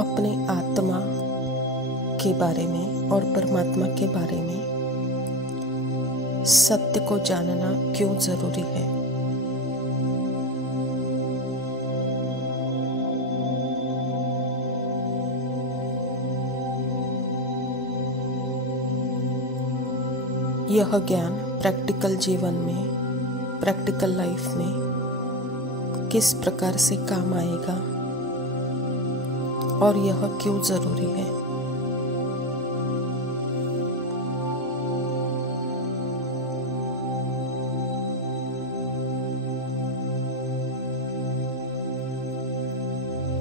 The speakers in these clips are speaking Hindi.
अपने आत्मा के बारे में और परमात्मा के बारे में सत्य को जानना क्यों जरूरी है। यह ज्ञान प्रैक्टिकल जीवन में, प्रैक्टिकल लाइफ में किस प्रकार से काम आएगा और यह क्यों जरूरी है।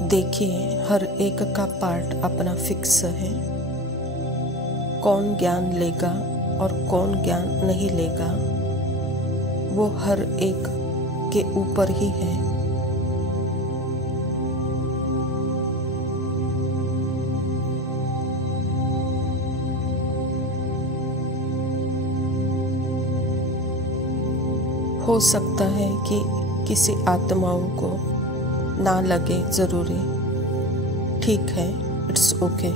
देखिए, हर एक का पार्ट अपना फिक्स है। कौन ज्ञान लेगा और कौन ज्ञान नहीं लेगा वो हर एक के ऊपर ही है। हो सकता है कि किसी आत्माओं को ना लगे जरूरी, ठीक है, इट्स ओके।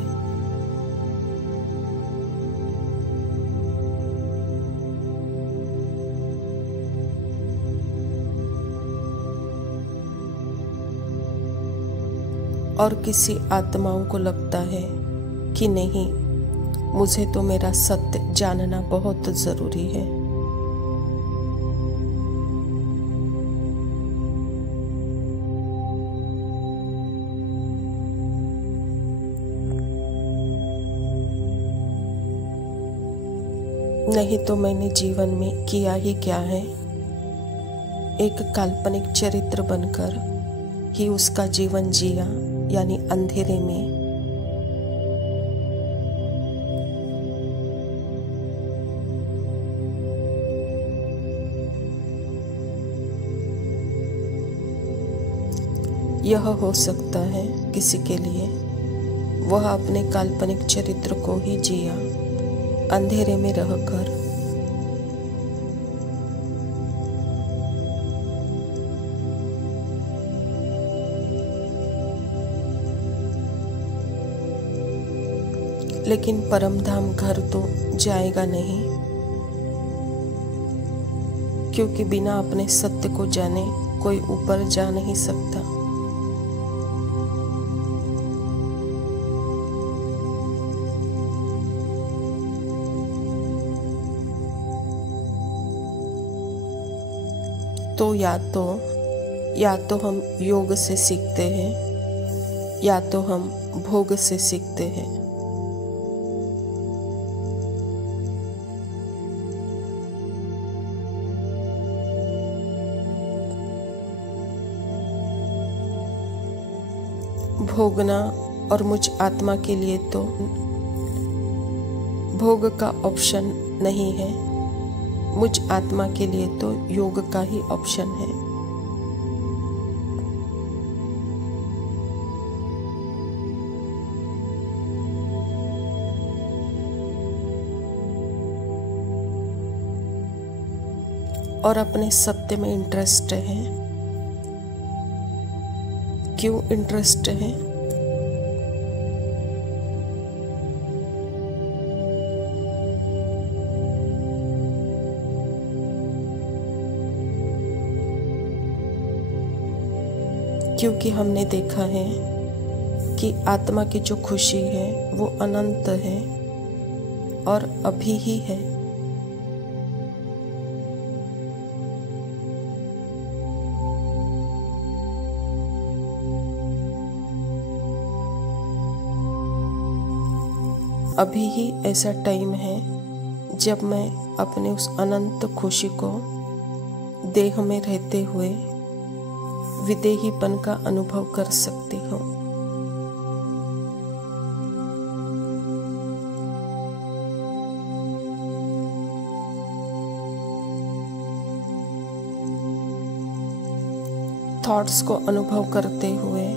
और किसी आत्माओं को लगता है कि नहीं, मुझे तो मेरा सत्य जानना बहुत जरूरी है। नहीं तो मैंने जीवन में किया ही क्या है। एक काल्पनिक चरित्र बनकर ही उसका जीवन जिया, यानी अंधेरे में। यह हो सकता है किसी के लिए वह अपने काल्पनिक चरित्र को ही जिया, अंधेरे में रहकर। लेकिन परम धाम घर तो जाएगा नहीं, क्योंकि बिना अपने सत्य को जाने कोई ऊपर जा नहीं सकता। तो या तो हम योग से सीखते हैं या तो हम भोग से सीखते हैं। भोगना और मुझ आत्मा के लिए तो भोग का ऑप्शन नहीं है, मुझ आत्मा के लिए तो योग का ही ऑप्शन है। और अपने सत्य में इंटरेस्ट है। क्यों इंटरेस्ट है? क्योंकि हमने देखा है कि आत्मा की जो खुशी है वो अनंत है और अभी ही है। अभी ही ऐसा टाइम है जब मैं अपने उस अनंत खुशी को देह में रहते हुए विदेहीपन का अनुभव कर सकती हूँ। थॉट्स को अनुभव करते हुए,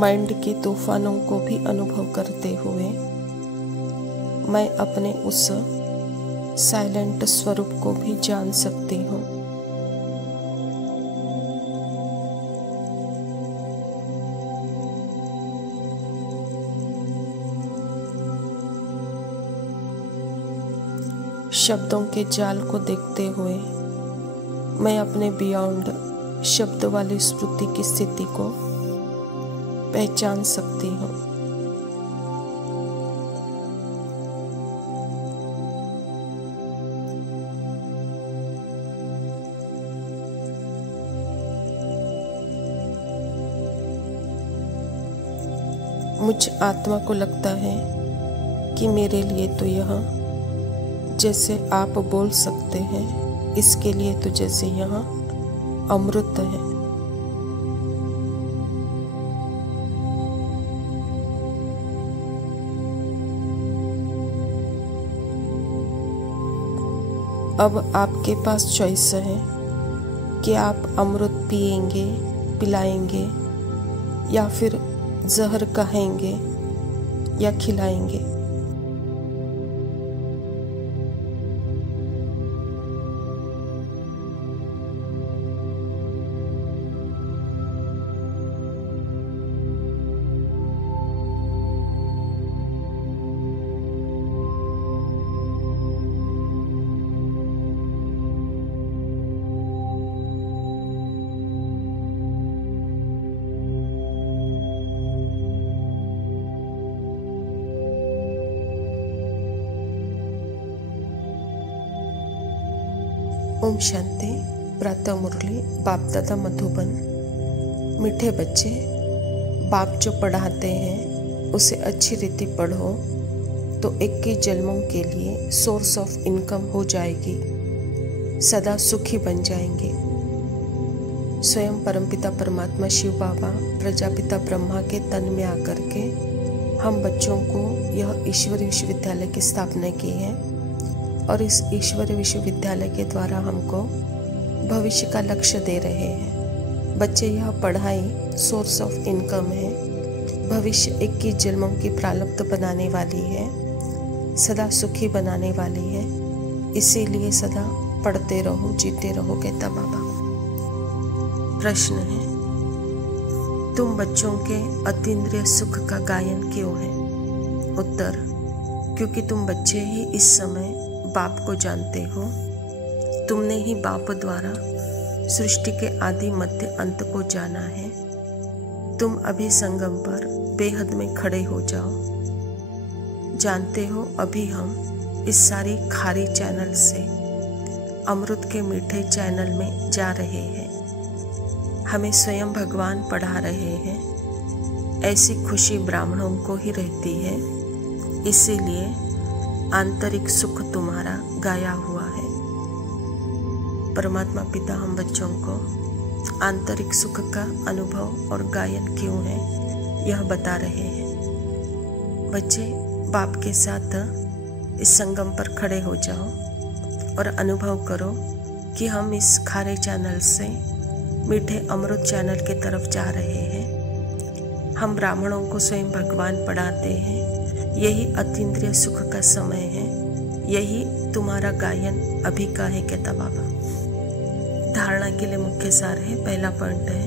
माइंड के तूफानों को भी अनुभव करते हुए मैं अपने उस साइलेंट स्वरूप को भी जान सकती हूँ। शब्दों के जाल को देखते हुए मैं अपने बियॉन्ड शब्द वाली स्मृति की स्थिति को पहचान सकती हूँ। मुझ आत्मा को लगता है कि मेरे लिए तो यह जैसे आप बोल सकते हैं, इसके लिए तो जैसे यह अमृत है। अब आपके पास चॉइस है कि आप अमृत पिएंगे, पिलाएंगे या फिर जहर कहेंगे या खिलाएंगे। ओम शांति। प्रातः मुरली बाप दादा मधुबन। मीठे बच्चे, बाप जो पढ़ाते हैं उसे अच्छी रीति पढ़ो तो 21 जन्मों के लिए सोर्स ऑफ इनकम हो जाएगी, सदा सुखी बन जाएंगे। स्वयं परमपिता परमात्मा शिव बाबा प्रजापिता ब्रह्मा के तन में आकर के हम बच्चों को यह ईश्वरीय विश्वविद्यालय की स्थापना की है और इस ईश्वरीय विश्वविद्यालय के द्वारा हमको भविष्य का लक्ष्य दे रहे हैं। बच्चे, यह पढ़ाई सोर्स ऑफ इनकम है, भविष्य 21 जन्मों की प्रारब्ध बनाने वाली है, सदा सुखी बनाने वाली है। इसीलिए सदा पढ़ते रहो, जीते रहो, कहता बाबा। प्रश्न है, तुम बच्चों के अतीन्द्रिय सुख का गायन क्यों है? उत्तर, क्योंकि तुम बच्चे ही इस समय बाप को जानते हो। तुमने ही बाप द्वारा सृष्टि के आदि मध्य अंत को जाना है। तुम अभी संगम पर बेहद में खड़े हो जाओ। जानते हो अभी हम इस सारी खारी चैनल से अमृत के मीठे चैनल में जा रहे हैं। हमें स्वयं भगवान पढ़ा रहे हैं। ऐसी खुशी ब्राह्मणों को ही रहती है, इसीलिए आंतरिक सुख तुम्हारा गाया हुआ है। परमात्मा पिता हम बच्चों को आंतरिक सुख का अनुभव और गायन क्यों है यह बता रहे हैं। बच्चे, बाप के साथ इस संगम पर खड़े हो जाओ और अनुभव करो कि हम इस खारे चैनल से मीठे अमृत चैनल की तरफ जा रहे हैं। हम ब्राह्मणों को स्वयं भगवान पढ़ाते हैं। यही अतीन्द्रिय सुख का समय है, यही तुम्हारा गायन अभी का है, कहता बाबा। धारणा के लिए मुख्य सार है। पहला पॉइंट है,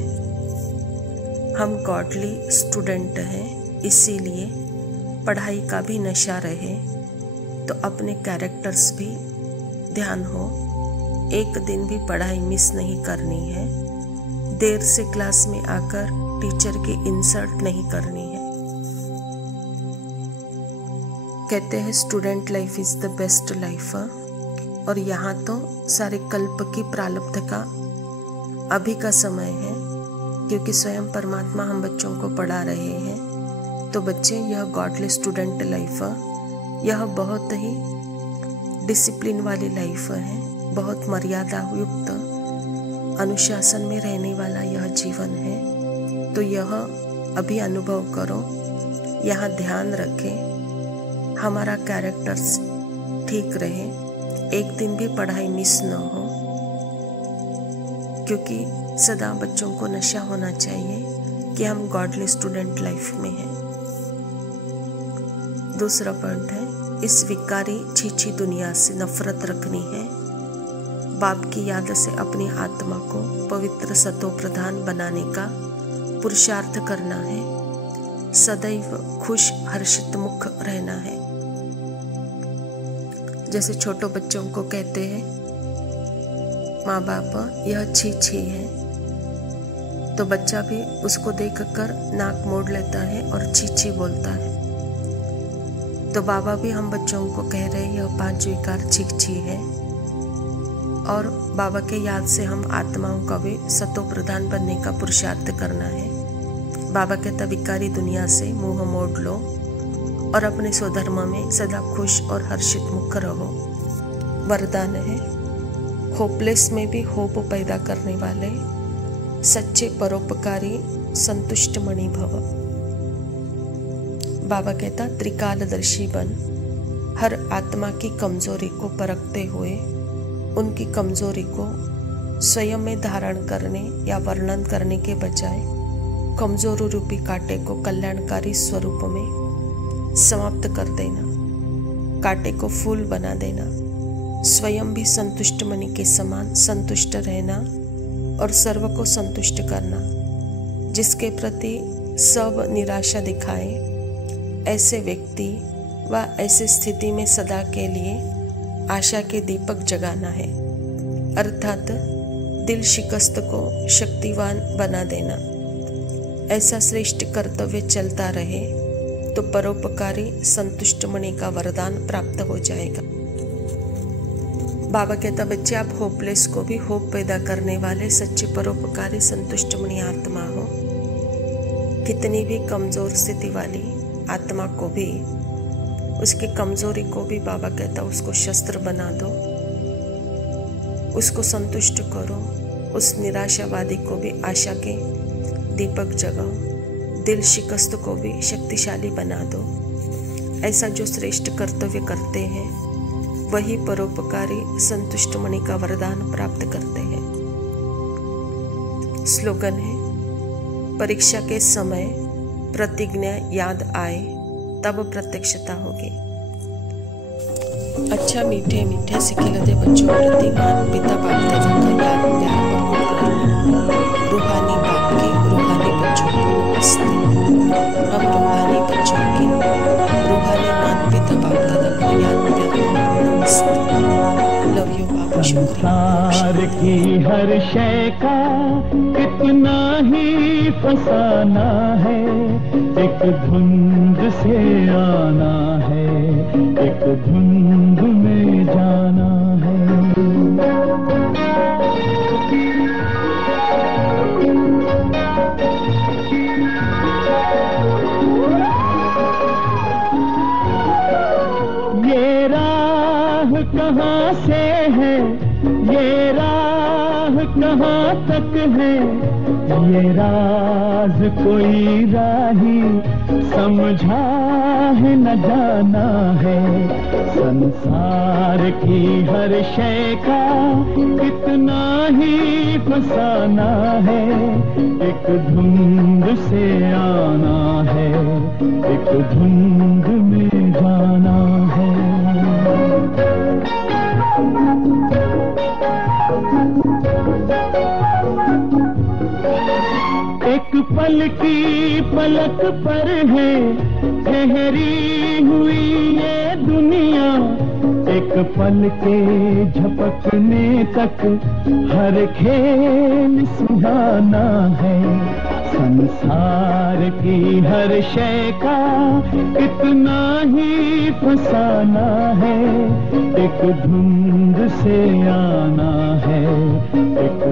हम गॉडली स्टूडेंट हैं, इसीलिए पढ़ाई का भी नशा रहे तो अपने कैरेक्टर्स भी ध्यान हो। एक दिन भी पढ़ाई मिस नहीं करनी है। देर से क्लास में आकर टीचर की इंसल्ट नहीं करनी है। कहते हैं student life is the best life, और यहाँ तो सारे कल्प की प्रारब्ध का अभी का समय है, क्योंकि स्वयं परमात्मा हम बच्चों को पढ़ा रहे हैं। तो बच्चे, यह गॉडली स्टूडेंट लाइफ, यह बहुत ही डिसिप्लिन वाली लाइफ है, बहुत मर्यादा युक्त अनुशासन में रहने वाला यह जीवन है। तो यह अभी अनुभव करो, यहाँ ध्यान रखें, हमारा कैरेक्टर्स ठीक रहे, एक दिन भी पढ़ाई मिस न हो, क्योंकि सदा बच्चों को नशा होना चाहिए कि हम गॉडली स्टूडेंट लाइफ में हैं। दूसरा पॉइंट है, इस विकारी छीछी दुनिया से नफरत रखनी है। बाप की याद से अपनी आत्मा को पवित्र सतो प्रधान बनाने का पुरुषार्थ करना है। सदैव खुश हर्षित मुख रहना है। जैसे छोटे बच्चों को कहते हैं माँ बाप यह छी छी है, तो बच्चा भी उसको देखकर नाक मोड़ लेता है और छी छी बोलता है। तो बाबा भी हम बच्चों को कह रहे हैं यह 5 विकार छी छी है। और बाबा के याद से हम आत्माओं का भी सतो प्रधान बनने का पुरुषार्थ करना है। बाबा कहता विकारी दुनिया से मुंह मोड़ लो और अपने स्वधर्म में सदा खुश और हर्षित मुख रहो। वरदान है होपलेस में भी होप पैदा करने वाले सच्चे परोपकारी संतुष्ट मणि भव। बाबा कहता त्रिकालदर्शी बन, हर आत्मा की कमजोरी को परखते हुए उनकी कमजोरी को स्वयं में धारण करने या वर्णन करने के बजाय कमजोरी रूपी कांटे को कल्याणकारी स्वरूप में समाप्त कर देना, कांटे को फूल बना देना, स्वयं भी संतुष्ट मणि के समान संतुष्ट रहना और सर्व को संतुष्ट करना। जिसके प्रति सब निराशा दिखाए ऐसे व्यक्ति व ऐसी स्थिति में सदा के लिए आशा के दीपक जगाना है, अर्थात दिल शिकस्त को शक्तिवान बना देना। ऐसा श्रेष्ठ कर्तव्य चलता रहे तो परोपकारी संतुष्ट मणि का वरदान प्राप्त हो जाएगा। बाबा कहता बच्चे आप होपलेस को भी होप पैदा करने वाले सच्चे परोपकारी संतुष्ट मणि आत्मा हो। कितनी भी कमजोर स्थिति वाली आत्मा को भी, उसकी कमजोरी को भी बाबा कहता उसको शस्त्र बना दो, उसको संतुष्ट करो। उस निराशावादी को भी आशा के दीपक जगाओ, दिल शिकस्त को भी शक्तिशाली बना दो। ऐसा जो श्रेष्ठ कर्तव्य करते हैं वही परोपकारी संतुष्ट मणि का वरदान प्राप्त करते हैं। स्लोगन है परीक्षा के समय प्रतिज्ञा याद आए तब प्रत्यक्षता होगी। अच्छा मीठे मीठे सिखिलते बच्चों प्रति मान पिता बाप दादा का याद प्यार और गुड रूहानी बाप की रूहानी बच्चों को नमस्ते। हम रूहानी बच्चों की रूहानी मान पिता बाप दादा को याद प्यार और नमस्ते। लव यू बाबा। संसार की हर शय का कितना ही फसाना है, एक धुंध से आना है, एक धुंध में जाना है। ये राह कहाँ से है, ये राह कहाँ तक है, ये राज कोई राही समझा है न जाना है। संसार की हर शय का कितना ही फसाना है, एक धुंध से आना है, एक धुंध में जाना है। एक पल की पलक पर है ठहरी हुई ये दुनिया, एक पल के झपकने तक हर खेल सुहाना है। संसार की हर शय का कितना ही फसाना है, एक धुंध से आना है, एक